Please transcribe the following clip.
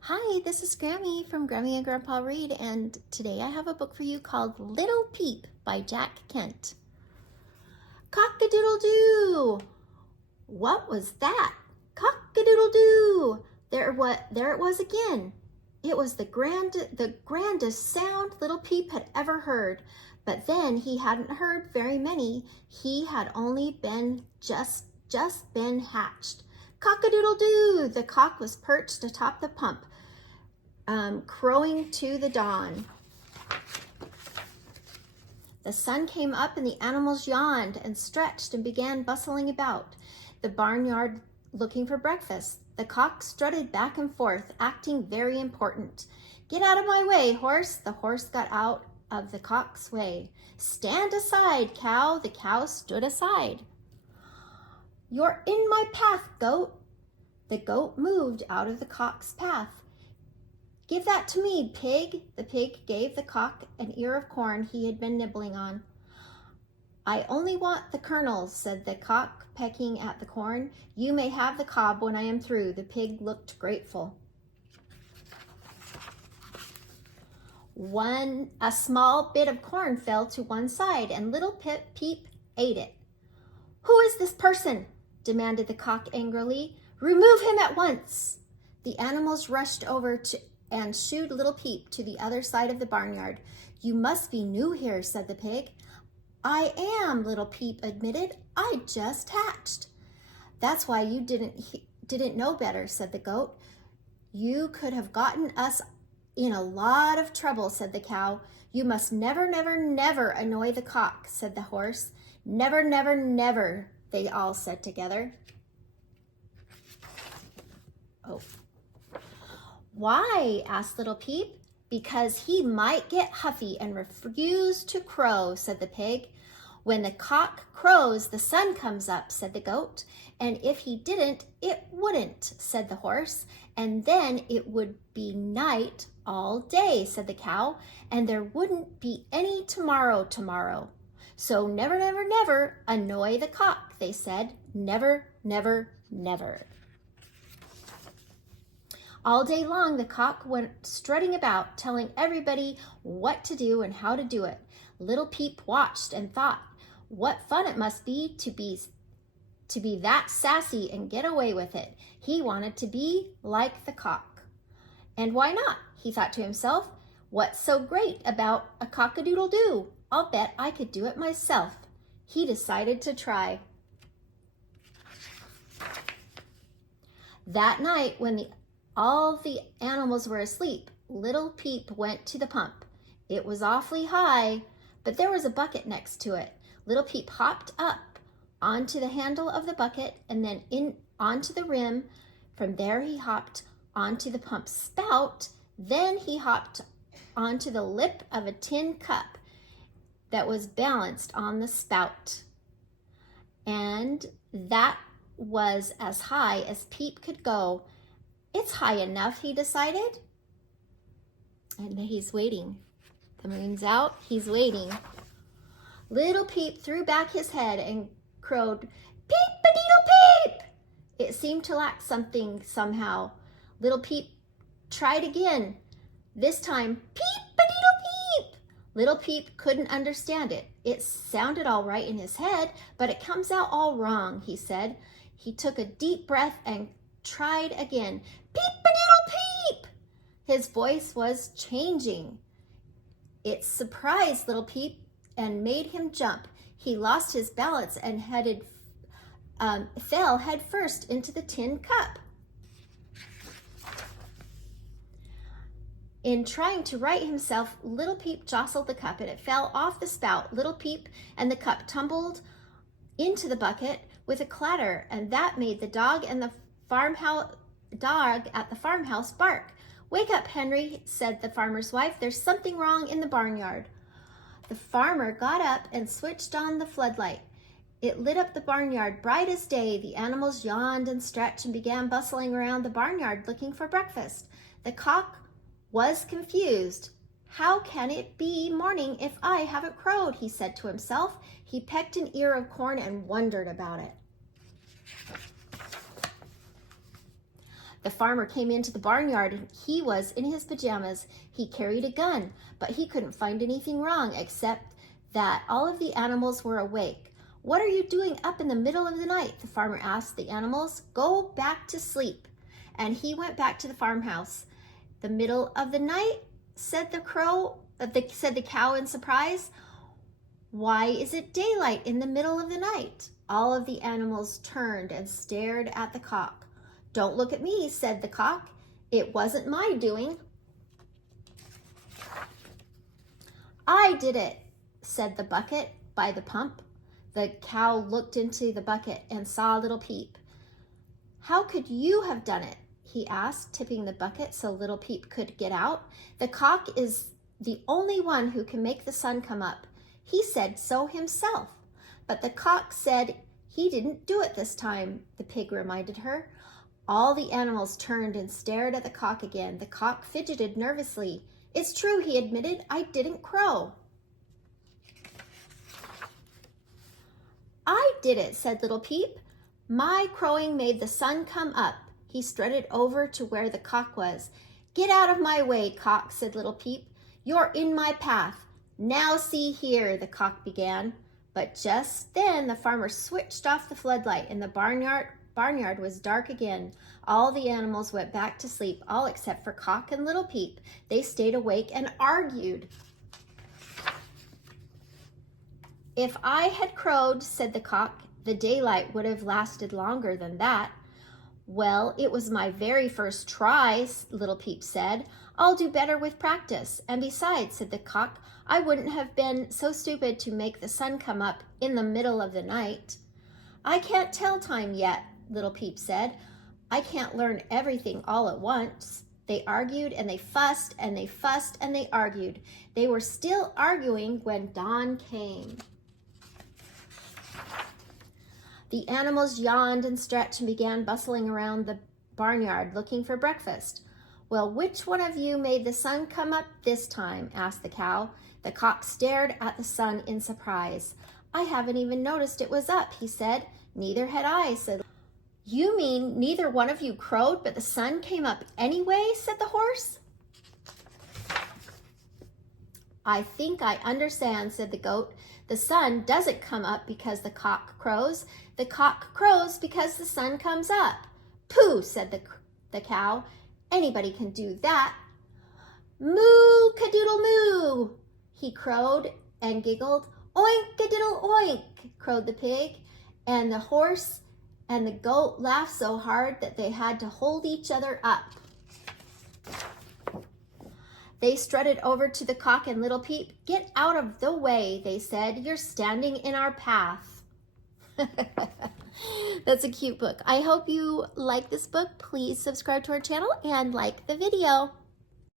Hi, this is Grammy from Grammy and Grandpa Read, and today I have a book for you called Little Peep by Jack Kent. Cock-a-doodle-doo! What was that? Cock-a-doodle-doo! There it was again. It was the grandest sound Little Peep had ever heard, but then he hadn't heard very many. He had only been just been hatched. Cock-a-doodle-doo! The cock was perched atop the pump, crowing to the dawn. The sun came up and the animals yawned and stretched and began bustling about the barnyard looking for breakfast. The cock strutted back and forth, acting very important. "Get out of my way, horse." The horse got out of the cock's way. "Stand aside, cow." The cow stood aside. "You're in my path, goat." The goat moved out of the cock's path. "Give that to me, pig." The pig gave the cock an ear of corn he had been nibbling on. "I only want the kernels," said the cock, pecking at the corn. "You may have the cob when I am through." The pig looked grateful. A small bit of corn fell to one side, and Little Peep ate it. "Who is this person?" demanded the cock angrily. "Remove him at once." The animals rushed over and shooed Little Peep to the other side of the barnyard. "You must be new here," said the pig. "I am," Little Peep admitted. "I just hatched." "That's why you didn't know better," said the goat. "You could have gotten us in a lot of trouble," said the cow. "You must never, never, never annoy the cock," said the horse. "Never, never, never," they all said together. "Oh. Why?" asked Little Peep. "Because he might get huffy and refuse to crow," said the pig. "When the cock crows, the sun comes up," said the goat. "And if he didn't, it wouldn't," said the horse. "And then it would be night all day," said the cow. "And there wouldn't be any tomorrow. So never, never, never annoy the cock," they said. Never, never, never. All day long, the cock went strutting about, telling everybody what to do and how to do it. Little Peep watched and thought, what fun it must be to be that sassy and get away with it. He wanted to be like the cock. And why not? He thought to himself. What's so great about a cock-a-doodle-doo? I'll bet I could do it myself. He decided to try. That night, when all the animals were asleep, Little Peep went to the pump. It was awfully high, but there was a bucket next to it. Little Peep hopped up onto the handle of the bucket and then onto the rim. From there he hopped onto the pump spout. Then he hopped onto the lip of a tin cup that was balanced on the spout. And that was as high as Peep could go. It's high enough, he decided. And he's waiting. The moon's out, he's waiting. Little Peep threw back his head and crowed, "Peep-a-deedle-peep!" It seemed to lack something somehow. Little Peep tried again. This time, "Peep-a-deedle-peep!" Little Peep couldn't understand it. It sounded all right in his head, but it comes out all wrong, he said. He took a deep breath and tried again. "Peep-a-deedle-peep!" His voice was changing. It surprised Little Peep and made him jump. He lost his balance and fell head first into the tin cup. In trying to right himself, Little Peep jostled the cup and it fell off the spout. Little Peep and the cup tumbled into the bucket with a clatter, and that made the dog at the farmhouse bark. "Wake up, Henry," said the farmer's wife. "There's something wrong in the barnyard." The farmer got up and switched on the floodlight. It lit up the barnyard bright as day. The animals yawned and stretched and began bustling around the barnyard looking for breakfast. The cock was confused. "How can it be morning if I haven't crowed?" he said to himself. He pecked an ear of corn and wondered about it. The farmer came into the barnyard and he was in his pajamas. He carried a gun, but he couldn't find anything wrong except that all of the animals were awake. "What are you doing up in the middle of the night?" the farmer asked the animals. "Go back to sleep." And he went back to the farmhouse. "The middle of the night?" said the cow in surprise. "Why is it daylight in the middle of the night?" All of the animals turned and stared at the cock. "Don't look at me," said the cock. "It wasn't my doing." "I did it," said the bucket by the pump. The cow looked into the bucket and saw little Peep. "How could you have done it?" he asked, tipping the bucket so little Peep could get out. "The cock is the only one who can make the sun come up. He said so himself." "But the cock said he didn't do it this time," the pig reminded her. All the animals turned and stared at the cock again. The cock fidgeted nervously. "It's true," he admitted. "I didn't crow." "I did it," said little Peep. "My crowing made the sun come up." He strutted over to where the cock was. "Get out of my way, cock," said little Peep. "You're in my path." "Now see here," the cock began. But just then the farmer switched off the floodlight and the barnyard was dark again. All the animals went back to sleep, all except for Cock and Little Peep. They stayed awake and argued. "If I had crowed," said the cock, "the daylight would have lasted longer than that." "Well, it was my very first try," Little Peep said. "I'll do better with practice. And besides," said the cock, "I wouldn't have been so stupid to make the sun come up in the middle of the night." "I can't tell time yet," Little Peep said. "I can't learn everything all at once." They argued and they fussed and they fussed and they argued. They were still arguing when dawn came. The animals yawned and stretched and began bustling around the barnyard looking for breakfast. "Well, which one of you made the sun come up this time?" asked the cow. The cock stared at the sun in surprise. "I haven't even noticed it was up," he said. "Neither had I," said. "You mean neither one of you crowed, but the sun came up anyway?" said the horse. "I think I understand," said the goat. "The sun doesn't come up because the cock crows. The cock crows because the sun comes up." "Pooh," said the cow. "Anybody can do that." "Moo-ka-doodle-moo," he crowed and giggled. "Oink-a-diddle-oink," crowed the pig, and the horse and the goat laughed so hard that they had to hold each other up. They strutted over to the cock and Little Peep. "Get out of the way," they said. "You're standing in our path." That's a cute book. I hope you like this book. Please subscribe to our channel and like the video.